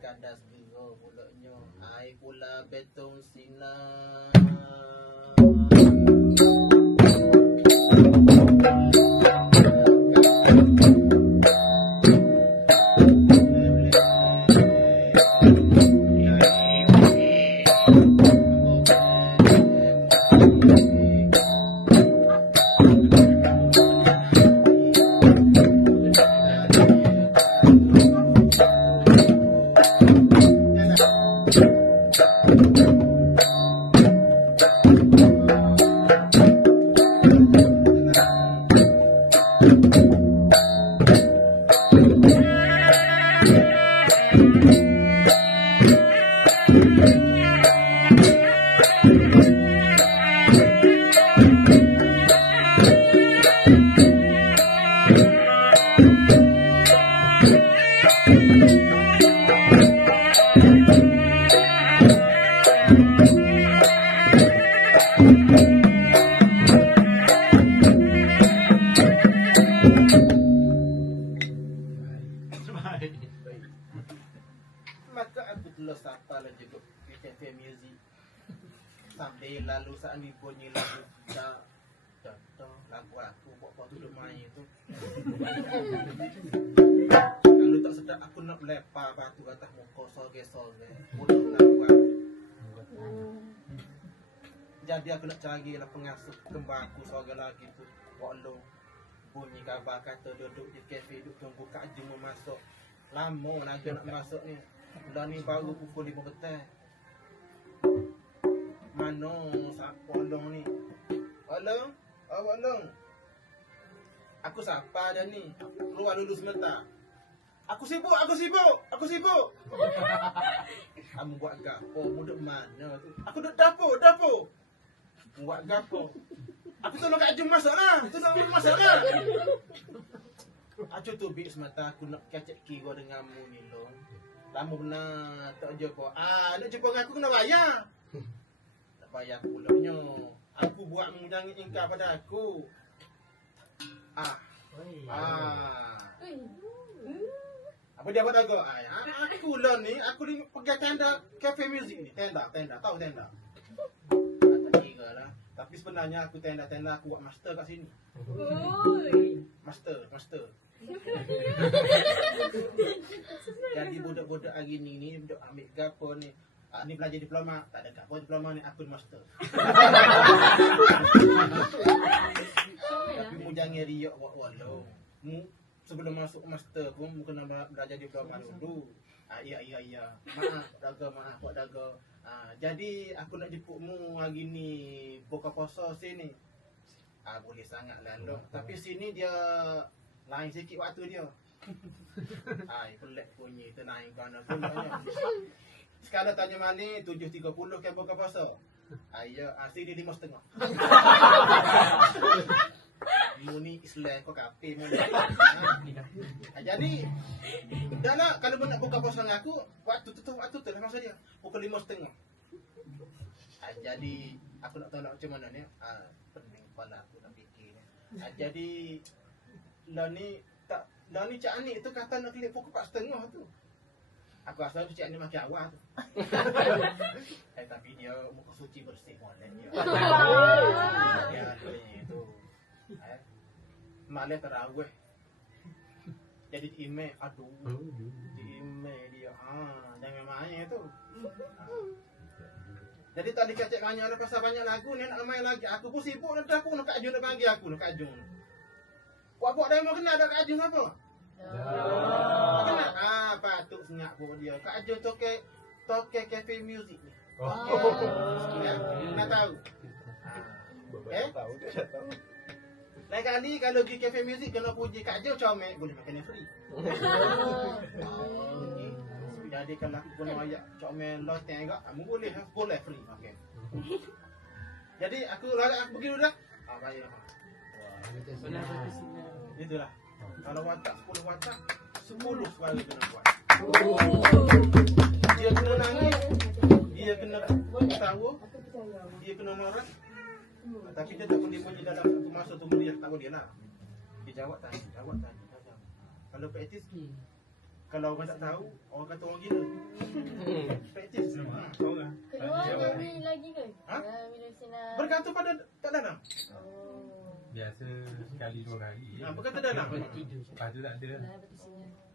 kadas gero mulutnya. Ai pula betong sinar. Maka aku telah sapa lah juga di cafe music. Sambil lalu saat ni bunyi lagu lagu aku buat tu main tu. Kalau tak sedap aku nak lepak batu atas muka soge-soge. Mulut lagu aku. Jadi aku nak cari lah pengasuh kembar aku soge lagi tu. Walau bunyi khabar kata duduk di kafe duduk tunggu Kak Jum masuk. Lama nak masuk ni. Dah ni baru pukul 5 petang. Mana siapa Long ni? Long? Awak Long? Aku siapa dah ni? Keluar dulu sebentar. Aku sibuk. Kamu buat gapo? Duduk mana tu? Aku duduk dapur. Buat gapo? Aku tolong Kak Jum masak lah. Aku tu bik semata aku nak kacak kira denganmu ni Long. Lama benar tak jumpa. Nak jumpa dengan aku kena bayar. Tak bayar pulaknya. Aku buat jangan ingkar pada aku. Apa dia buat agak? Aku lah ni, aku ni pergi tenda cafe music ni. Tenda, tahu tenda? Tak kira lah. Tapi sebenarnya aku tenda aku buat master kat sini. Master. Jadi budak-budak hari ni budak ambil gapo ni. Ni belajar diploma, tak ada gapo diploma ni aku master. Tapi mu jangan riak walau. Mu sebelum masuk master pun mu kena belajar diploma dulu. Iya. Maaf buat daga. Jadi aku nak jemput mu hari ni buka puasa sini. Boleh sangat lalu. Tapi sini dia lain sikit waktu dia. Pelik bunyi tu naik kanan pulaknya. Sekarang tanya mana 7.30 kan buka puasa. Sini 5.30. Muni Islam kau kape muni. Jadi dah nak kalau nak buka puasa dengan aku waktu tu lah masa dia pukul 5.30. Jadi aku nak tahu macam mana ni. Pening kepala aku nak fikir. Jadi lah ni Cik Anik tu kata nak klik pukul 4.30 tu. Aku rasa Cik Anik makin awal tu. Tapi dia muka suci bersih molek dia. Dia tu. Malam terawih. Jadi di email, di email dia. Jangan main tu. Jadi tadi Cik tanya ada pasal banyak lagu ni nak main lagi. Aku pun sibuk nak aku nak Kak Jun nak panggil aku nak Kak Jun. Buat demo kenal ada Kak Jun siapa? Kenal? Patut senyap pun dia. Kak Jun toke cafe music ni. Nak tahu? Tahu. Lain kali kalau pergi cafe music kena puji Kak Jun comel boleh makan free. Jadi kalau aku guna ayat comel loteng agak, kamu boleh free makan. Jadi aku pergi dulu dah. Baiklah. Itulah. Kalau watak 10 watak 10 suara kena buat. Dia kena nangis, dia kena ketawa, dia kena marah. Tapi dia tak boleh bunyi dalam satu masa tunggu dia tak boleh lah. Dia jawab tanya. Kalau praktis Kalau orang tak tahu, orang kata orang gila. Praktis. Tahu tak? Keluar nyanyi lagi ke? Ha? Bila sinar. Bergantung pada Pak Danang. Oh. Biasa sekali 2 kali. Berkata Danang. Lepas tu tak ada. Dah betul sinar.